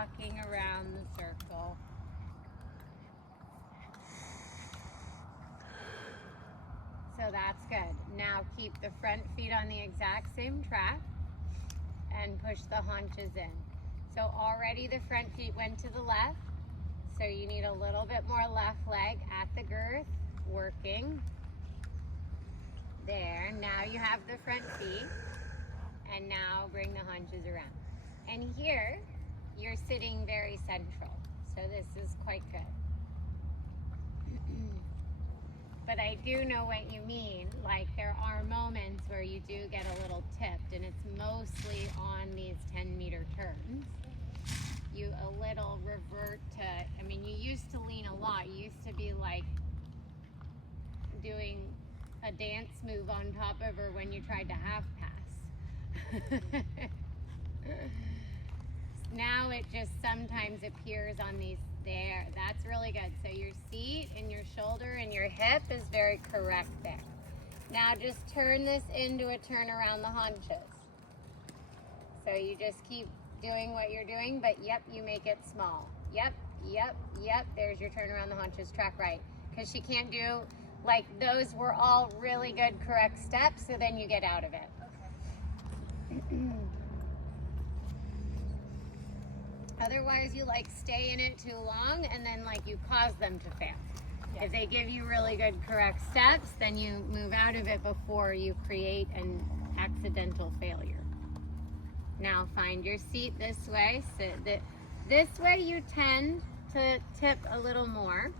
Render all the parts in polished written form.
walking around the circle. So that's good. Now keep the front feet on the exact same track and push the haunches in. So already the front feet went to the left, so you need a little bit more left leg at the girth, working. There, now you have the front feet, and now bring the haunches around. And here, you're sitting very central, so this is quite good. But I do know what you mean, like there are moments where you do get a little tipped, and it's mostly on these 10-meter turns. You a little revert to, I mean, you used to lean a lot. You used to be like doing a dance move on top of her when you tried to half pass. Now it just sometimes appears on these there. That's really good. So your seat and your shoulder and your hip is very correct there. Now just turn this into a turn around the haunches. So you just keep doing what you're doing, but yep, you make it small. Yep, yep, yep. There's your turn around the haunches, track right. Because she can't do, like those were all really good correct steps, so then you get out of it. Okay. Otherwise, you like stay in it too long and then like you cause them to fail. Yes. If they give you really good correct steps, then you move out of it before you create an accidental failure. Now find your seat this way. This way you tend to tip a little more.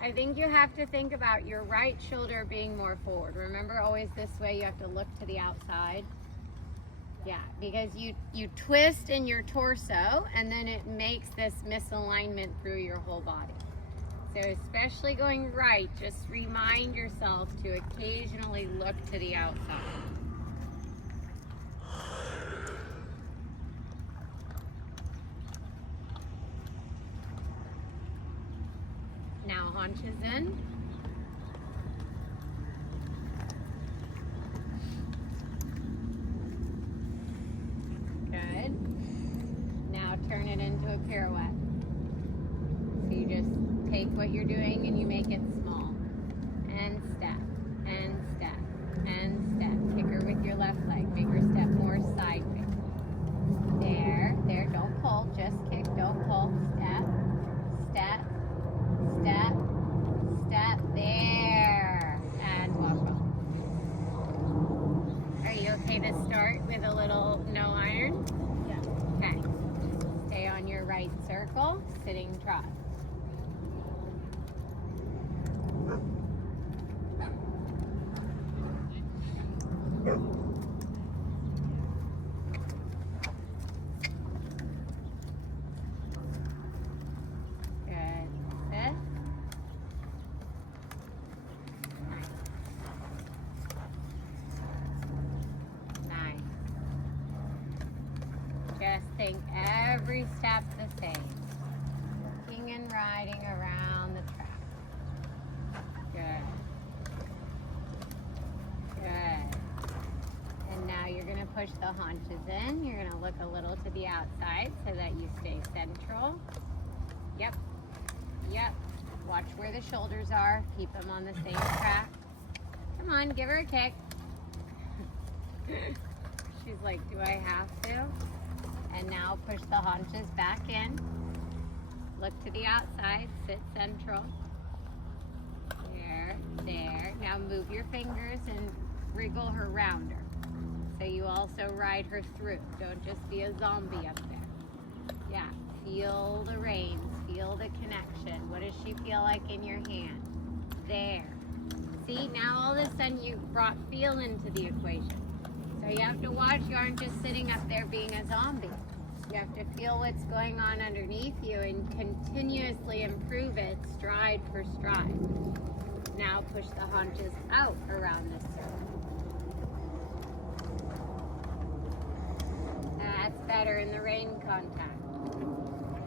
I think you have to think about your right shoulder being more forward. Remember, always this way you have to look to the outside. Yeah, because you twist in your torso and then it makes this misalignment through your whole body. So especially going right, just remind yourself to occasionally look to the outside. Now haunches in. Good. Now turn it into a pirouette. So you just take what you're doing and you make it small. And step, and step, and step. Kick her with your left leg. Make her step more sideways. There, there, don't pull, just kick, don't pull. Step, step, step, step, there. And walk off. Are you okay to start with a little no iron? Yeah. Okay. Stay on your right circle, sitting trot. Just think every step the same. Walking and riding around the track. Good. Good. And now you're going to push the haunches in. You're going to look a little to the outside so that you stay central. Yep. Yep. Watch where the shoulders are. Keep them on the same track. Come on, give her a kick. She's like, do I have to? And now push the haunches back in. Look to the outside, sit central. There, there. Now move your fingers and wriggle her rounder. So you also ride her through. Don't just be a zombie up there. Yeah, feel the reins, feel the connection. What does she feel like in your hand? There. See, now all of a sudden you brought feel into the equation. So you have to watch, you aren't just sitting up there being a zombie. You have to feel what's going on underneath you and continuously improve it stride for stride. Now push the haunches out around this circle. That's better in the rein contact.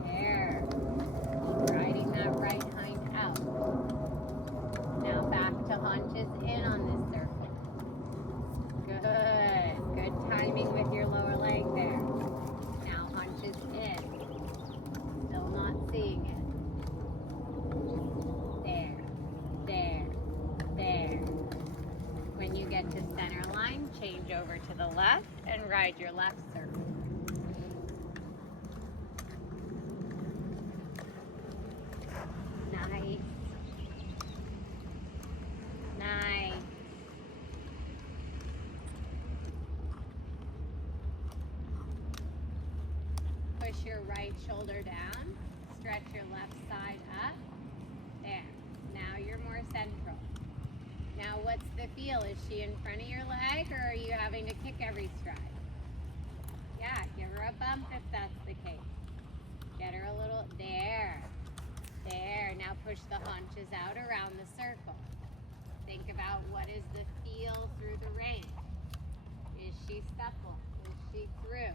There. Keep riding that right hind out. Now back to haunches in on this circle. Good. Good timing with your lower leg there. Now haunches in. over to the left and ride your left circle. Nice. Nice. Push your right shoulder down. Stretch your left side up. There. Now you're more central. Now what's the feel? Is she in front of your leg, or are you having to kick every stride? Yeah, give her a bump if that's the case. Get her a little, there. There, now push the haunches out around the circle. Think about what is the feel through the range. Is she supple? Is she through?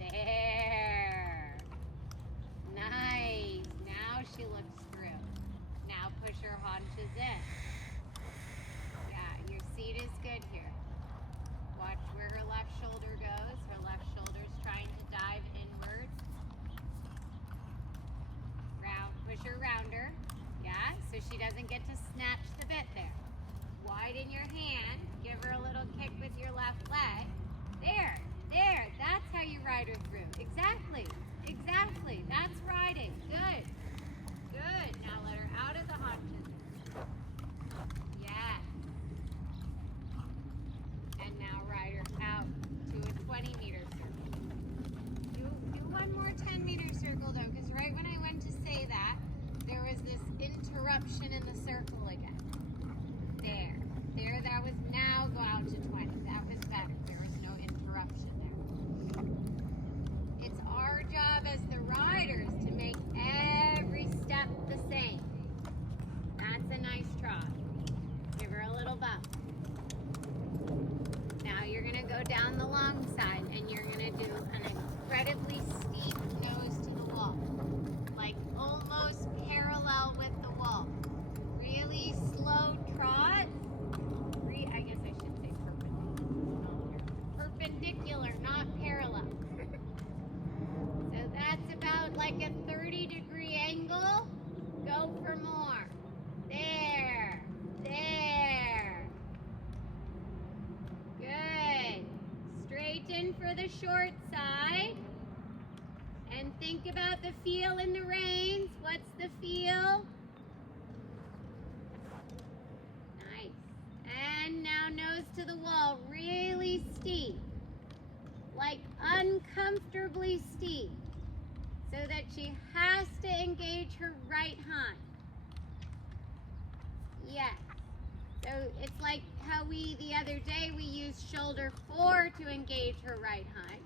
There. Nice. Now she looks through. Now push her haunches in. Yeah, your seat is good here. Watch where her left shoulder goes. Her left shoulder's trying to dive inward. Push her rounder. Yeah, so she doesn't get to snatch the bit there. Widen your hand. Give her a little kick with your left leg. There. There. That's how you ride her through. Exactly. Exactly. That's riding. Good. Good. Now let her out of the haunches. Yes. And now ride her out to a 20-meter circle. Do one more 10-meter circle though, because right when I went to say that, there was this interruption in the circle again. There. There, that was, now go out to 20. That was better. There was no interruption there. It's our job as the riders to make every step the same. That's a nice trot. Give her a little bump. Now you're going to go down the long side and you're going to do an incredibly steep nose to the wall. Like almost parallel with the wall. Really slow trot. I guess I should say perpendicular. Perpendicular, not parallel. So that's about like a 30-degree angle. Go for more. There. There. Good. Straighten for the short side. And think about the feel in the reins. What's the feel? Nice. And now nose to the wall, really steep. Like uncomfortably steep. So that she has to engage her right hind. Yes. So it's like how the other day we used shoulder 4 to engage her right hind.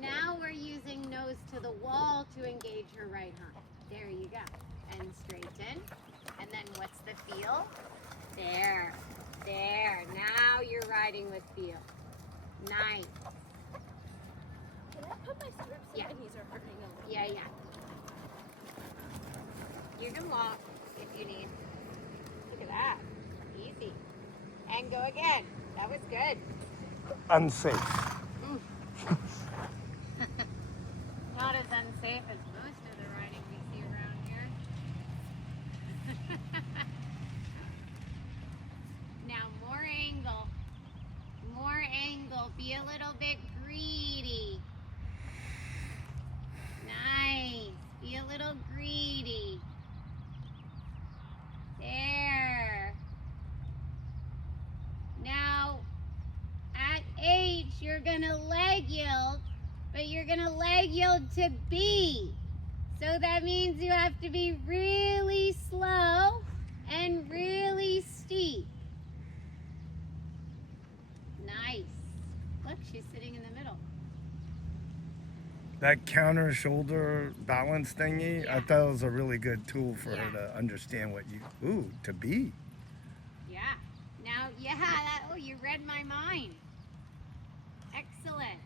Now we're using nose to the wall to engage her right hind. There you go. And straighten. And then what's the feel? There. There. Now you're riding with feel. Nice. Can I put my stirrups in? Yeah. My knees are hurting a little. Yeah, yeah. You can walk if you need. Look at that. Easy. And go again. That was good. Unsafe. Not as unsafe as most of the riding we see around here. Now more angle. More angle. Be a little bit greedy. Nice. Be a little greedy. There. Now, at H, you're going to leg yield, but you're going to leg yield to B. So that means you have to be really slow and really steep. Nice. Look, she's sitting in the middle. That counter shoulder balance thingy, Yeah. I thought it was a really good tool for Yeah. her to understand what to be. Yeah. Now, you read my mind. Excellent.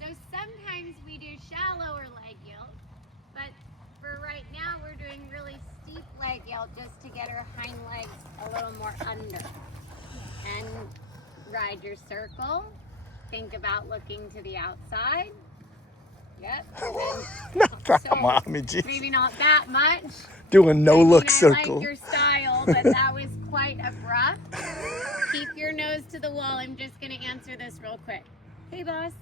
So sometimes we do shallower leg yield, but for right now we're doing really steep leg yield just to get her hind legs a little more under. And ride your circle. Think about looking to the outside. Yep. Not that, So, mommy, geez. maybe not that much. Do a no-look I circle. like your style, but that was quite abrupt. keep your nose to the wall. I'm just going to answer this real quick. Hey, boss.